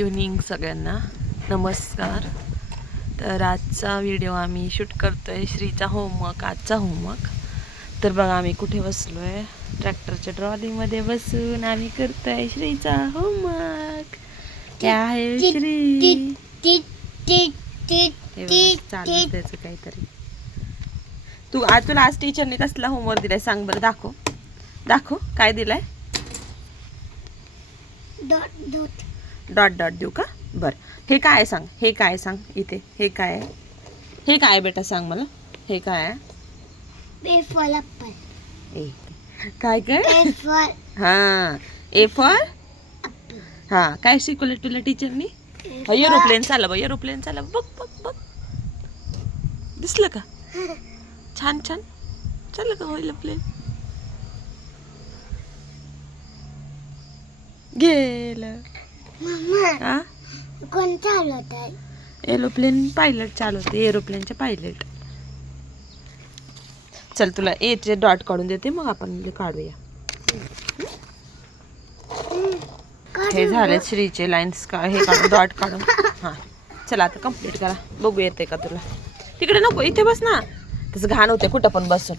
Evening सगळ्यांना. नमस्कार. तर आजचा व्हिडिओ आम्ही शूट करतोय श्रीचा होमवर्क आजचा होमवर्क तर बघा आम्ही कुठे बसलो आहे ट्रॅक्टरच्या ट्रॉलीमध्ये बसून आम्ही करतोय श्रीचा होमवर्क काय आहे श्री? हे त्याचं काहीतरी. तू आज तुला आज टीचरने कसला होमवर्क दिलाय सांग बरं दाखव. दाखव काय दिलाय? डॉट डॉट देऊ का? बर. हे काय सांग? हे काय सांग इथे? हे काय आहे? हे काय बेटा सांग मला? हे काय आहे? ए. काय काय? हा. ए फॉर हा. काय शिकवलं तुला टीचरनी? एरोप्लेन चाललं बघ एरोप्लेन चाललं बघ बघ बघ. दिसलं का? छान छान. चाललं का होईल प्लेन गेलं. हा कोण चालवत आहे? एरोप्लेन पायलट चालवते एरोप्लेनचे पायलट चल तुला एचे डॉट काढून देते मग आपण काढूया. हे झाले श्रीचे लाईन्स का हे काढून डॉट काढून. हां चला आता कंप्लीट करा. बघू येते का तुला. तिकडे नको इथे बस ना. तसं घाण होते कुठं पण बसून.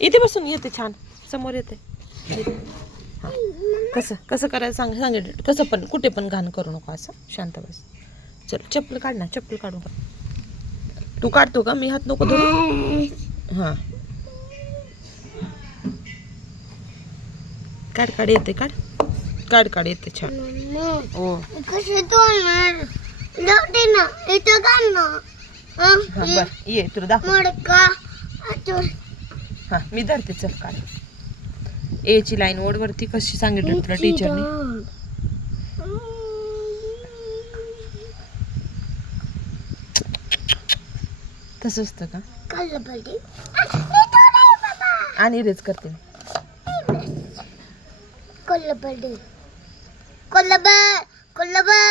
इथे बसून येते छान. समोर येते हां कसं कसं करायचं सांग सांगितलं कसं पण कुठे पण घाण करू नको असं. शांत बस. चल चप्पल काढ ना चप्पल काढू का तू काढतो का? मी हात नको धरू. हां. काढ काढ येते काढ. काढ काढ येते छान. ओ. कसं तोडणार जाऊ ना इथं काढ ना. हा बर ये तुला दाखव मडका हा मी धरते चल काढ. ए ची लाईन वरती कशी सांगितलं तुला टीचरने तसं असतं का? आणि रेच करते मी. कोल्हापूर कोल्हापूर कोल्हापूर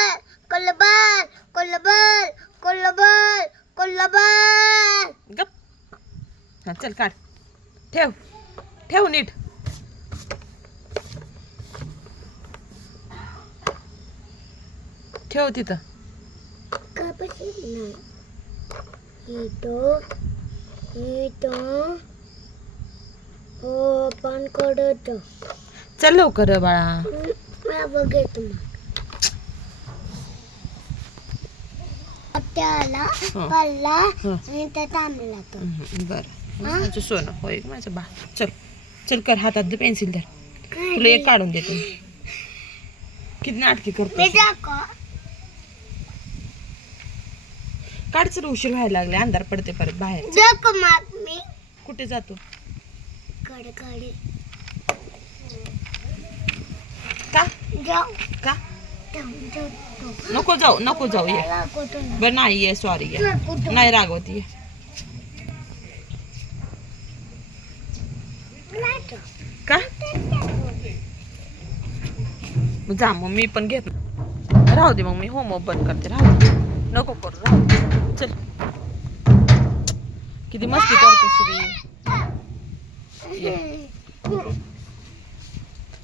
कोल्हापूर कोल्हापूर कोल्हापूर कोल्हापूर गप. हा चल काढ. ठेव. ठेव नीट. ठेव तिथं. हो चल लवकर बाळा. त्याला कल्ला हं. आणि त्या तो बरं. माझं सोनं. होय माझं बा चल चल कर हातात दे पेन्सिल धर. तुला एक काढून देते. किती नाटकी करतो मी दाखव काढ चल उशीर व्हायला लागले अंधार पडते परत बाहेर. मी. कुठे जातो? का? जाऊ. का? जाऊ जाऊ. नको जाऊ नको जाऊ ये. कुठून बरं नाही ये सॉरी ये. तुला कुठून नाही रागवती ये. नाही. का? जा मग मी पण घेत राहू दे मग मी होमवर्क बंद करते राहू दे. नको करू राहू दे. चल. किती मस्ती करते श्री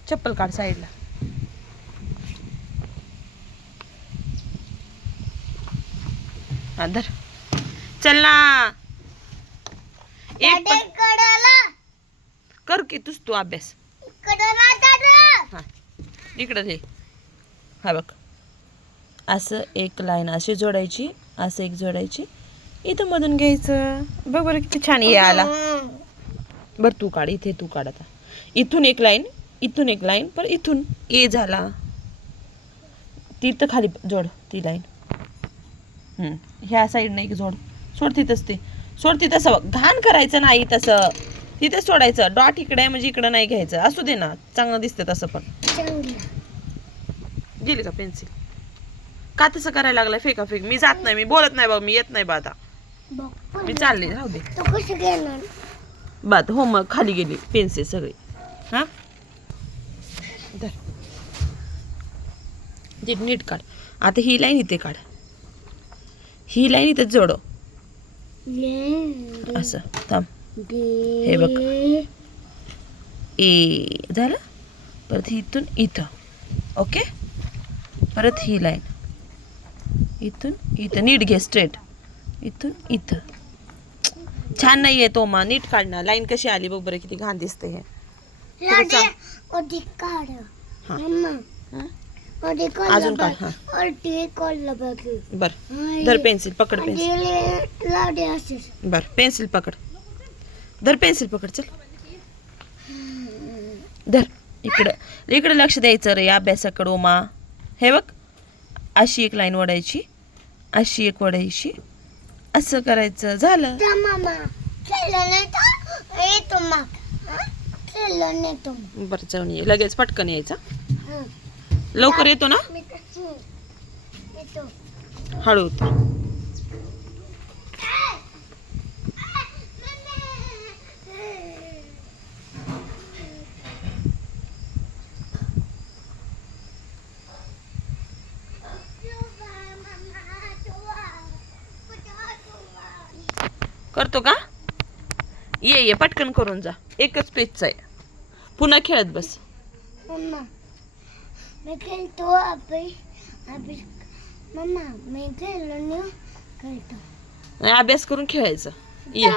चप्पल काढ साईडला. धर. चल ना. एक. कर की तूच तू अभ्यास. इकडं आला दादा. हा. इकडं दे. हा बघ. असं एक लाईन अशी जोडायची असं एक जोडायची. इथं मधून घ्यायचं. बघ बरं किती छान ये आला. बरं तू काढ इथे तू काढ आता. इथून एक लाईन इथून एक लाईन पण इथून. ए झाला. ती तर खाली जोड ती लाईन. हम्म, ह्या साईडनं एक जोड. सोड तिथंच ते. सोड तिथं तसं बघ. घाण करायचं नाही तसं. तिथे सोडायचं. डॉट इकडे आहे म्हणजे इकडं नाही घ्यायचं. असू दे ना. चांगलं दिसतं तसं पण. गेली का पेन्सिल का तसं करायला लागलाय फेका फेक? मी जात नाही मी बोलत नाही बाबा मी येत नाही बा आता. मी चालले राहू दे. बात होम खाली गेली पेन्सिल सगळी. हा? नीट काढ. आता ही लाईन इथे काढ. ही लाईन इथे जोड. असं थांब. हे बघ. ए झालं? परत इथून इथं. ओके? परत ही लाईन. इथून इथं. नीट घे स्ट्रेट इथून इथं. छान नाही आहे तो मा. नीट काढणार लाईन कशी आली बघ बरं किती घाण दिसते हे. अजून काढ. हा. बर. धर पेन्सिल पकड पेन्सिल. बर. पेन्सिल पकड. धर पेन्सिल पकड. चल. धर. इकडं. इकडं लक्ष द्यायचं रे अभ्यासाकडं उमा हे बघ. अशी एक लाईन ओढायची. अशी एक ओढायची असं करायचं. झालं. हं? बरं जाऊन ये. लगेच पटकन यायचा. हं. लवकर येतो ना? मी तशी येतो. हळू करतो का? ये ये पटकन करून जा. एकच पेजचा आहे. पुन्हा खेळत बस. नाही अभ्यास करून खेळायचं. ये.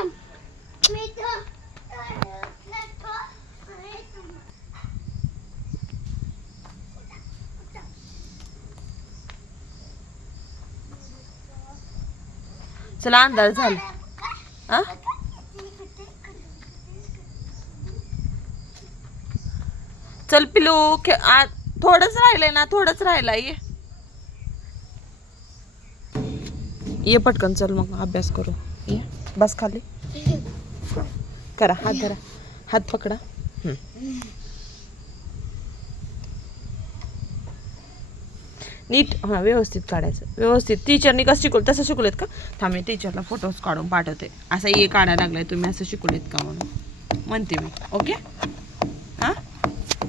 चला अंदाज झाला. चल पिलू खे- आ- थोडंच राहिलंय ना थोडंच राहिलंय. ये. ये पटकन चल मग अभ्यास करू. ये बस खाली. करा हात धरा. हात पकडा. नीट हां व्यवस्थित काढायचं. व्यवस्थित. टीचरनी कसं शिकवलं? तसं शिकवलेत का? थांब मी टीचरला फोटोज काढून पाठवते. असं ये काढायला लागलाय तुम्ही असं शिकवलेत का म्हणून. म्हणते मी. ओके? हां?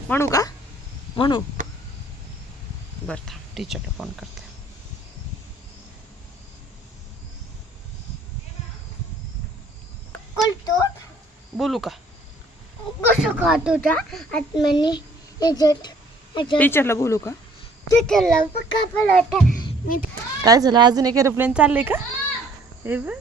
म्हणू का? म्हणू. बरं थांब टीचरला फोन करते. बोलू का? कसं आत्म्याने याच्यात याच्यात. टीचरला बोलू का? काय झालं? अजून एक एरोप्लेन चाललंय का? हे बघ.